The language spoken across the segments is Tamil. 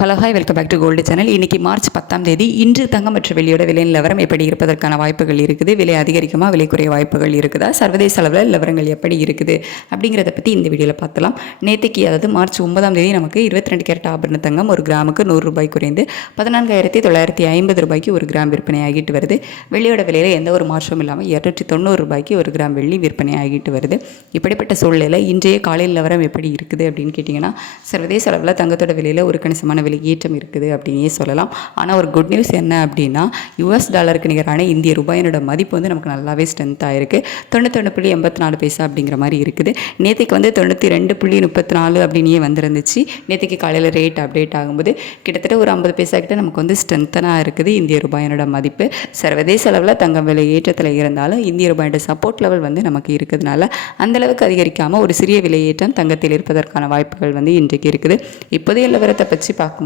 Hello hi welcome back to gold channel. இன்றைக்கி மார்ச் 10ஆம் தேதி இன்று தங்கம் மற்றும் வெள்ளியோட விலை நிலவரம் எப்படி இருப்பதற்கான வாய்ப்புகள் இருக்குது, விலை அதிகரிக்குமா விலை குறைய வாய்ப்புகள் இருக்குதா, சர்வதேச அளவில் நிலவரங்கள் எப்படி இருக்குது அப்படிங்கிறத பற்றி இந்த வீடியோவில் பார்க்கலாம். நேற்றுக்கு அதாவது மார்ச் 9ஆம் தேதி நமக்கு 22 கேரட் ஆபரண தங்கம் ஒரு கிராமுக்கு 100 ரூபாய் குறைந்து 14,950 ரூபாய்க்கு ஒரு கிராம் விற்பனை ஆகிட்டு வருது. வெள்ளியோட விலையில் எந்த ஒரு மாற்றமும் இல்லாமல் 290 ரூபாய்க்கு ஒரு கிராம் வெள்ளி விற்பனை ஆகிட்டு வருது. இப்படிப்பட்ட சூழ்நிலையில் இன்றைய காலையில் நிலவரம் எப்படி இருக்குது அப்படின்னு கேட்டிங்கன்னா, சர்வதேச அளவில் தங்கத்தோட விலையில் ஒரு கணிசமான ஏற்றம் இருக்குது அப்படின்னே சொல்லலாம். ஆனால் ஒரு குட் நியூஸ் என்ன அப்படின்னா, US டாலருக்கு நிகரான இந்திய ரூபாயினோட மதிப்பு வந்து நமக்கு நல்லாவே ஸ்ட்ரென்த்தாக இருக்குது. 91.84 அப்படிங்கிற மாதிரி இருக்குது. நேற்றுக்கு வந்து 92.34 அப்படின்னே வந்துருந்துச்சு. நேற்றுக்கு காலையில் ரேட் அப்டேட் ஆகும்போது கிட்டத்தட்ட ஒரு 50 பைசா கிட்ட நமக்கு வந்து ஸ்ட்ரென்த்தனாக இருக்குது இந்திய ரூபாயினோட மதிப்பு. சர்வதேச அளவில் தங்கம் விலை ஏற்றத்தில் இருந்தாலும் இந்திய ரூபாயோட சப்போர்ட் லெவல் வந்து நமக்கு இருக்கிறதுனால அந்தளவுக்கு அதிகரிக்காமல் ஒரு சிறிய விலையேற்றம் தங்கத்தில் இருப்பதற்கான வாய்ப்புகள் வந்து இன்றைக்கு இருக்குது. இப்போதைய நிலவரத்தை பற்றி பார்க்கும்போது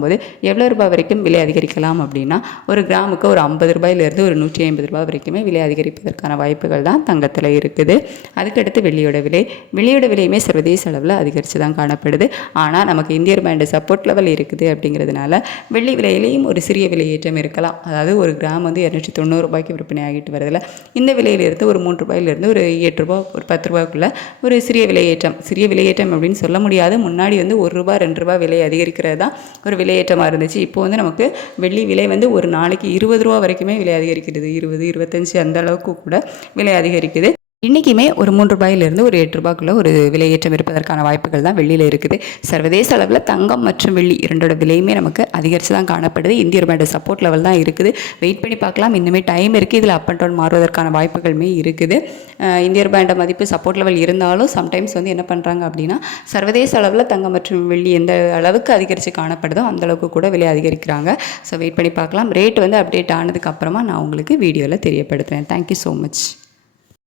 எவ்வளோ ரூபாய் வரைக்கும் விலை அதிகரிக்கலாம் அப்படின்னா, ஒரு கிராமுக்கு ஒரு 50 ரூபாயிலிருந்து ஒரு 150 ரூபாய் வரைக்குமே விலை அதிகரிப்பதற்கான வாய்ப்புகள் தான் தங்கத்தில் இருக்குது. அதுக்கடுத்து வெள்ளியோட விலையுமே சர்வதேச அளவில் அதிகரித்து தான் காணப்படுது. ஆனால் நமக்கு இந்திய ரூபாயோட சப்போர்ட் லெவல் இருக்குது அப்படிங்கிறதுனால வெள்ளி விலையிலையும் ஒரு சிறிய விலையேற்றம் இருக்கலாம். அதாவது ஒரு கிராம் வந்து 290 ரூபாய்க்கு விற்பனை ஆகிட்டு வரதில்ல. இந்த விலையிலிருந்து ஒரு 3 ரூபாயிலிருந்து ஒரு 8 ரூபாய் ஒரு 10 ரூபாய்க்குள்ள ஒரு சிறிய விலையேற்றம் அப்படின்னு சொல்ல முடியாது. முன்னாடி வந்து 1 ரூபாய் 2 ரூபாய் விலை அதிகரிக்கிறது தான் ஒரு விலையேற்றமாக இருந்துச்சு. இப்போ வந்து நமக்கு வெள்ளி விலை வந்து ஒரு நாளைக்கு 20 ரூபா வரைக்குமே விலை அதிகரிக்கிறது. 20, 25 அந்த அளவுக்கு கூட விலை அதிகரிக்குது. இன்றைக்குமே ஒரு 3 ரூபாயிலிருந்து ஒரு 8 ரூபாய்க்குள்ள ஒரு விலையேற்றம் இருப்பதற்கான வாய்ப்புகள் தான் வெள்ளியில் இருக்குது. சர்வதேச அளவில் தங்கம் மற்றும் வெள்ளி இரண்டோட விலையுமே நமக்கு அதிகரித்து தான் காணப்படுது. இந்திய ரூபாயோட சப்போர்ட் லெவல் தான் இருக்குது. வெயிட் பண்ணி பார்க்கலாம். இன்னுமே டைம் இருக்குது. இதில் அப் அண்ட் டவுன் மாறுவதற்கான வாய்ப்புகளுமே இருக்குது. இந்திய ரூபாயோட மதிப்பு சப்போர்ட் லெவல் இருந்தாலும் சம்டைம்ஸ் வந்து என்ன பண்ணுறாங்க அப்படின்னா, சர்வதேச அளவில் தங்கம் மற்றும் வெள்ளி எந்த அளவுக்கு அதிகரித்து காணப்படுதோ அந்தளவுக்கு கூட விலை அதிகரிக்கிறாங்க. ஸோ வெயிட் பண்ணி பார்க்கலாம். ரேட் வந்து அப்டேட் ஆனதுக்கப்புறமா நான் உங்களுக்கு வீடியோவில் தெரியப்படுத்துகிறேன். Thank you so much.